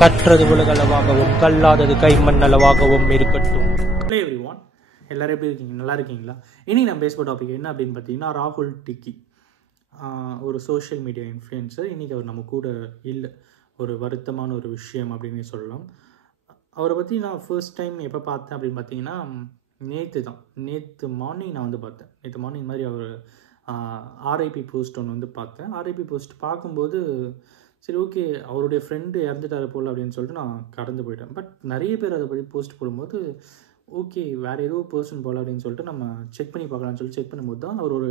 கற்றது உலகளவாகவும் கல்லாதது கைமண் அளவாகவும் இருக்கட்டும். Hello everyone, எல்லாரும் எப்படி இருக்கீங்க? நல்லா இருக்கீங்களா? இனி நான் பேச டாபிக் என்ன அப்படின்னு பார்த்தீங்கன்னா, ராகுல் டிக்கி, ஒரு சோஷியல் மீடியா இன்ஃப்ளூயன்சர். இன்றைக்கி அவர் நம்ம கூட இல்லை, ஒரு வருத்தமான ஒரு விஷயம் அப்படின்னே சொல்லலாம். அவரை பற்றி நான் ஃபர்ஸ்ட் டைம் எப்போ பார்த்தேன் அப்படின்னு பார்த்தீங்கன்னா, நேற்று மார்னிங் நான் வந்து பார்த்தேன். நேற்று மார்னிங் இந்த மாதிரி அவர் ஆர்ஐபி போஸ்ட் ஒன்று வந்து பார்த்தேன். ஆர்ஐபி போஸ்ட் பார்க்கும்போது சரி, ஓகே, அவருடைய ஃப்ரெண்டு இறந்துட்டாரு போல் அப்படின்னு சொல்லிட்டு நான் கடந்து போயிட்டேன். பட் நிறைய பேர் அதை பற்றி போஸ்ட் போடும்போது ஓகே, வேறு ஏதோ பர்சன் போல் அப்படின்னு சொல்லிட்டு நம்ம செக் பண்ணி பார்க்கலாம்னு சொல்லி செக் பண்ணும்போது தான் அவர் ஒரு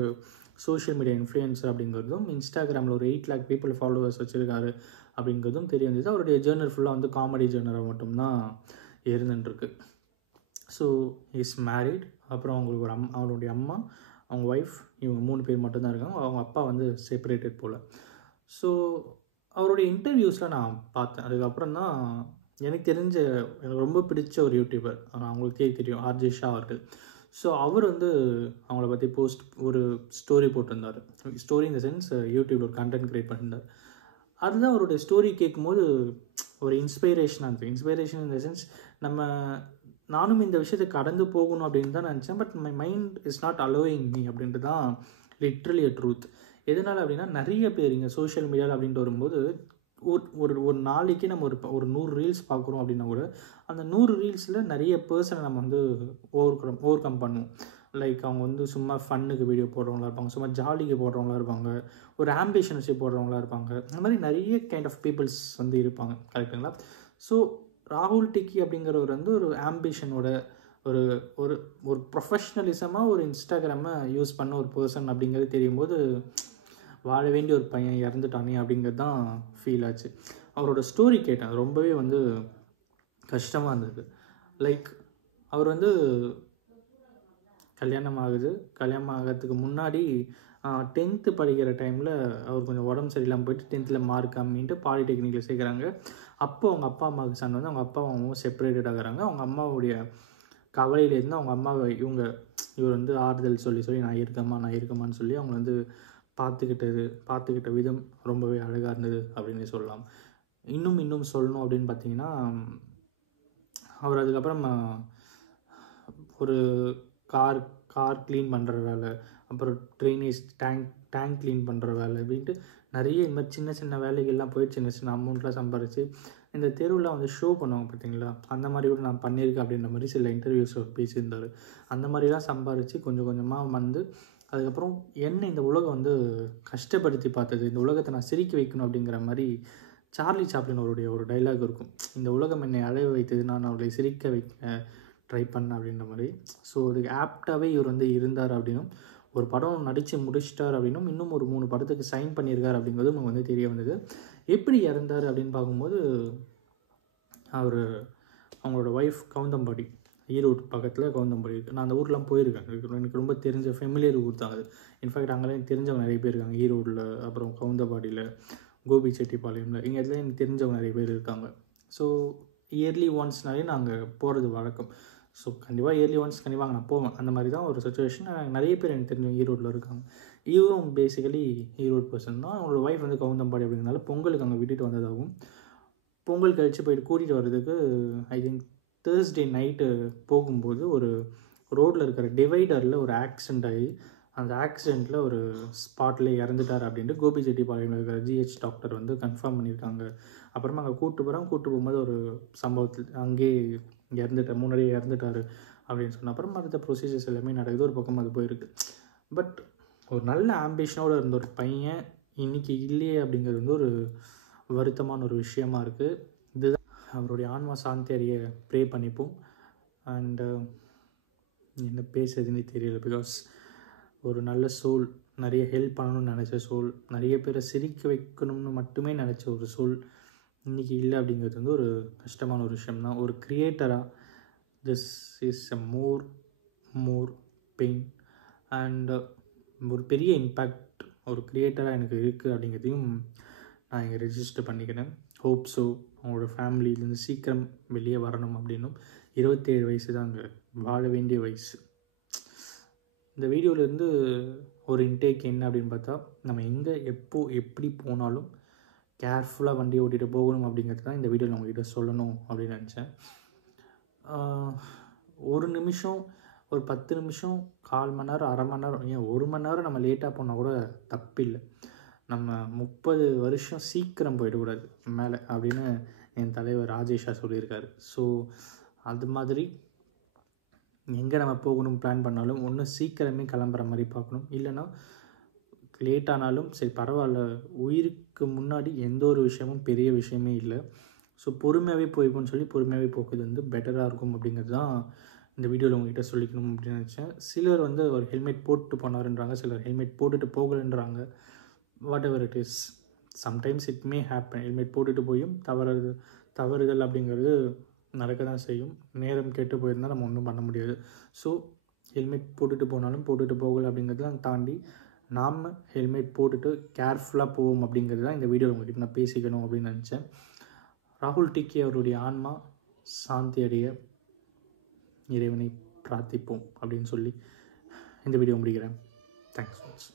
சோஷியல் மீடியா இன்ஃப்ளூயன்சர் அப்படிங்கிறதும், இன்ஸ்டாகிராமில் ஒரு 8 lakh பீப்புள் ஃபாலோவர்ஸ் வச்சுருக்காரு அப்படிங்கிறதும் தெரிய வந்தது. அவருடைய ஜேர்னல் ஃபுல்லாக வந்து காமெடி ஜேர்னலாக மட்டும்தான் இருந்துட்டுருக்கு. So is married. அப்புறம் அவங்களுக்கு ஒரு அவருடைய அம்மா, அவங்க ஒய்ஃப், இவங்க 3 பேர் மட்டும்தான் இருக்காங்க. அவங்க அப்பா வந்து செப்பரேட்டட் போல். ஸோ அவருடைய இன்டர்வியூஸில் நான் பார்த்தேன். அதுக்கப்புறம் தான் எனக்கு ரொம்ப பிடிச்ச ஒரு யூடியூபர், அவங்களுக்கே தெரியும், ஆர்ஜே ஷா அவர்கள். ஸோ அவர் வந்து அவங்கள பற்றி ஒரு ஸ்டோரி போட்டிருந்தார். ஸ்டோரி இன் த சென்ஸ் யூடியூப்ல ஒரு கண்டென்ட் க்ரியேட் பண்ணியிருந்தார். அதுதான் அவருடைய ஸ்டோரி கேட்கும்போது ஒரு இன்ஸ்பைரேஷனாக இருந்தது. இன்ஸ்பைரேஷன் இன் த சென்ஸ் நானும் இந்த விஷயத்தை கடந்து போகணும் அப்படின்னு தான் நினச்சேன். But my mind is not allowing me அப்படின்ட்டு தான் லிட்ரலி அ ட்ரூத். எதனால் அப்படின்னா, நிறைய பேர் இங்கே சோஷியல் மீடியாவில் அப்படின்ட்டு வரும்போது ஒரு நாளைக்கு நம்ம ஒரு 100 ரீல்ஸ் பார்க்குறோம் அப்படின்னா கூட அந்த 100 ரீல்ஸில் நிறைய பர்சனை நம்ம வந்து ஓவர் கம் பண்ணுவோம். லைக் அவங்க வந்து சும்மா ஃபன்னுக்கு வீடியோ போடுறவங்களா இருப்பாங்க, சும்மா ஜாலிக்கு போடுறவங்களா இருப்பாங்க, ஒரு ஆம்பிஷன் வச்சு போடுறவங்களா இருப்பாங்க. அந்த மாதிரி நிறைய கைண்ட் ஆஃப் பீப்புள்ஸ் வந்து இருப்பாங்க, கரெக்டுங்களா? ஸோ ராகுல் டிக்கி அப்படிங்கிறவர் வந்து ஒரு ஆம்பிஷனோட ஒரு ஒரு ஒரு ப்ரொஃபஷ்னலிசமாக ஒரு இன்ஸ்டாகிராமை யூஸ் பண்ண ஒரு பர்சன் அப்படிங்கிறது தெரியும்போது, வாழ வேண்டிய ஒரு பையன் இறந்துட்டானே அப்படிங்கிறது தான் ஃபீல் ஆச்சு. அவரோட ஸ்டோரி கேட்டேன், ரொம்பவே வந்து கஷ்டமாக இருந்தது. லைக் அவர் வந்து கல்யாணம் ஆகிறதுக்கு முன்னாடி 10th படிக்கிற டைமில் அவர் கொஞ்சம் உடம்பு சரியில்லாமல் போயிட்டு 10th மார்க் கம்மின்ட்டு பாலிடெக்னிக்கில் சேர்க்குறாங்க. அப்போ அவங்க அப்பா அம்மாவுக்கு சண்டை வந்து அவங்க அப்பா அம்மாவும் செப்பரேட்டட் ஆகுறாங்க. அவங்க அம்மாவுடைய கவலையிலேருந்து அவங்க அம்மாவை இவர் வந்து ஆறுதல் சொல்லி நான் இருக்கமான்னு சொல்லி அவங்க வந்து பார்த்துக்கிட்ட விதம் ரொம்பவே அழகாக இருந்தது அப்படின்னு சொல்லலாம். இன்னும் சொல்லணும் அப்படின்னு பார்த்தீங்கன்னா, அவர் அதுக்கப்புறம் ஒரு கார் க்ளீன் பண்ணுற வேலை, அப்புறம் ட்ரைனேஜ் டேங்க் க்ளீன் பண்ணுற வேலை அப்படின்ட்டு நிறைய இந்த மாதிரி சின்ன சின்ன வேலைகள்லாம் போய் சின்ன அமௌண்ட்லாம் சம்பாரித்து இந்த தெருவில் வந்து ஷோ பண்ணுவாங்க பார்த்தீங்களா, அந்த மாதிரி கூட நான் பண்ணியிருக்கேன் அப்படின்ற மாதிரி சில இன்டர்வியூஸ் பேசியிருந்தார். அந்த மாதிரிலாம் சம்பாரித்து கொஞ்சம் கொஞ்சமாக வந்து அதுக்கப்புறம் என்ன இந்த உலகம் வந்து கஷ்டப்படுத்தி பார்த்தது, இந்த உலகத்தை நான் சிரிக்க வைக்கணும் அப்படிங்கிற மாதிரி சார்லி சாப்ளின் அவருடைய ஒரு டைலாக் இருக்கும். இந்த உலகம் என்னை அழ வைத்தது, நான் அவர்களை சிரிக்க வைக்க ட்ரை பண்ணேன் அப்படின்ற மாதிரி. ஸோ அதுக்கு ஆப்டாகவே இவர் வந்து இருந்தார் அப்படின்னும், ஒரு படம் நடித்து முடிச்சிட்டார் அப்படின்னும், இன்னும் ஒரு 3 படத்துக்கு சைன் பண்ணியிருக்கார் அப்படிங்கிறதும் நமக்கு வந்து தெரிய வந்தது. எப்படி இறந்தார் அப்படின்னு பார்க்கும்போது, அவங்களோட ஒய்ஃப் கவுந்தம்பாடி, ஈரோடு பக்கத்தில் கவுந்தம்பாடி இருக்குது. நான் அந்த ஊர்லாம் போயிருக்கேன். எனக்கு ரொம்ப தெரிஞ்ச ஃபெமிலியர் ஊர் தான் அது. இன்ஃபேக்ட் அங்கெல்லாம் எனக்கு தெரிஞ்சவங்க நிறைய பேர் இருக்காங்க. ஈரோடில், அப்புறம் கவுந்தம்பாடியில், கோபிச்செட்டிப்பாளையமில், இங்கே இடத்துல எனக்கு தெரிஞ்சவங்க நிறைய பேர் இருக்காங்க. ஸோ இயர்லி ஒன்ஸ்னாலே நாங்கள் போகிறது வழக்கம். ஸோ கண்டிப்பாக இயர்லி ஒன்ஸ் கண்டிப்பாக நான் போவேன். அந்த மாதிரி தான் ஒரு சுச்சுவேஷன். நிறைய பேர் எனக்கு தெரிஞ்சவங்க ஈரோட்டில் இருக்காங்க. இவரும் பேசிக்கலி ஈரோடு பர்சன் தான். அவங்களோட ஒய்ஃப் வந்து கவுந்தம்பாடி அப்படிங்கிறனால பொங்கலுக்கு அங்கே விட்டுட்டு வந்ததாகவும், பொங்கல் கழித்து போயிட்டு கூட்டிகிட்டு வர்றதுக்கு ஐ திங்க் தேர்ஸ்டே நைட்டு போகும்போது ஒரு ரோட்டில் இருக்கிற டிவைடரில் ஒரு ஆக்சிடெண்ட் ஆகி அந்த ஆக்சிடெண்ட்டில் ஒரு ஸ்பாட்லேயே இறந்துட்டார் அப்படின்ட்டு கோபிச்செட்டிப்பாளையம் இருக்கிற ஜிஹெச் டாக்டர் வந்து கன்ஃபார்ம் பண்ணியிருக்காங்க. அப்புறமா அங்கே கூப்பிட்டு போகும்போது ஒரு சம்பவத்தில் அங்கேயே முன்னாடியே இறந்துட்டார் அப்படின்னு சொன்ன அப்புறம் மற்ற ப்ரொசீஜர்ஸ் எல்லாமே நடக்குது. ஒரு பக்கம் அது போயிருக்கு. பட் ஒரு நல்ல ஆம்பிஷனோடு இருந்த ஒரு பையன் இன்றைக்கி இல்லையே அப்படிங்கிறது வந்து ஒரு வருத்தமான ஒரு விஷயமா இருக்குது. இதுதான் அவருடைய ஆன்மா சாந்தி அடைய ப்ரே பண்ணிப்போம். அண்டு என்ன பேசுறதுன்னே தெரியல. பிகாஸ் ஒரு நல்ல சோல், நிறைய ஹெல்ப் பண்ணணும்னு நினச்ச சோல், நிறைய பேரை சிரிக்க வைக்கணும்னு மட்டுமே நினச்ச ஒரு சோல் இன்றைக்கி இல்லை அப்படிங்கிறது வந்து ஒரு கஷ்டமான ஒரு விஷயம்தான். ஒரு க்ரியேட்டராக this is a more pain and ஒரு பெரிய இம்பேக்ட் ஒரு க்ரியேட்டராக எனக்கு இருக்குது அப்படிங்கிறதையும் நான் இங்கே ரெஜிஸ்டர் பண்ணிக்கிறேன். ஹோப் ஸோ அவங்களோட ஃபேமிலியிலேருந்து சீக்கிரம் வெளியே வரணும் அப்படின்னும். 27 வயசு தான் அங்கே வாழ வேண்டிய வயசு. இந்த வீடியோவிலேருந்து ஒரு இன்டேக் என்ன அப்படின்னு பார்த்தா, நம்ம எங்கே எப்போ எப்படி போனாலும் கேர்ஃபுல்லாக வண்டி ஓட்டிகிட்டு போகணும் அப்படிங்கிறது தான் இந்த வீடியோவில் உங்கள்கிட்ட சொல்லணும் அப்படின்னு நினச்சேன். ஒரு நிமிஷம், ஒரு 10 நிமிஷம், 1/4 மணி நேரம், அரை மணி நேரம், ஏன் 1 மணி நேரம் நம்ம லேட்டாக போனால் கூட தப்பில்லை. நம்ம 30 வருஷம் சீக்கிரம் போயிடக்கூடாது மேலே அப்படின்னு என் தலைவர் ராஜேஷா சொல்லியிருக்காரு. ஸோ அது மாதிரி எங்கே நம்ம போகணும் பிளான் பண்ணாலும் ஒன்று சீக்கிரமே கிளம்புற மாதிரி பார்க்கணும், இல்லைன்னா லேட்டானாலும் சரி பரவாயில்ல, உயிருக்கு முன்னாடி எந்த ஒரு விஷயமும் பெரிய விஷயமே இல்லை. ஸோ பொறுமையாகவே போய்ப்போன்னு சொல்லி பொறுமையாகவே போக்குது வந்து பெட்டராக இருக்கும் அப்படிங்கிறது தான் இந்த வீடியோவில் உங்கள்கிட்ட சொல்லிக்கணும் அப்படின்னு நினச்சேன். சிலர் வந்து ஒரு ஹெல்மெட் போட்டு போனாருன்றாங்க, சிலர் ஹெல்மெட் போட்டுட்டு போகலைன்றாங்க. Whatever it is, sometimes it may happen. Helmet போட்டுட்டு போயும் தவறுதல் அப்படிங்கிறது நடக்க தான் செய்யும். நேரம் கெட்டு போயிருந்தால் நம்ம ஒன்றும் பண்ண முடியாது. ஸோ ஹெல்மெட் போட்டுட்டு போனாலும் போட்டுட்டு போகலை அப்படிங்கிறதெல்லாம் தாண்டி நாம் ஹெல்மெட் போட்டுட்டு கேர்ஃபுல்லாக போவோம் அப்படிங்கிறது தான் இந்த வீடியோவில் உங்கள்கிட்ட நான் பேசிக்கணும் அப்படின்னு நினச்சேன். ராகுல் டிக்கி அவருடைய ஆன்மா சாந்தி அடைய இறைவனை பிரார்த்திப்போம் அப்படின்னு சொல்லி இந்த வீடியோ முடிக்கிறேன். தேங்க்ஸ்.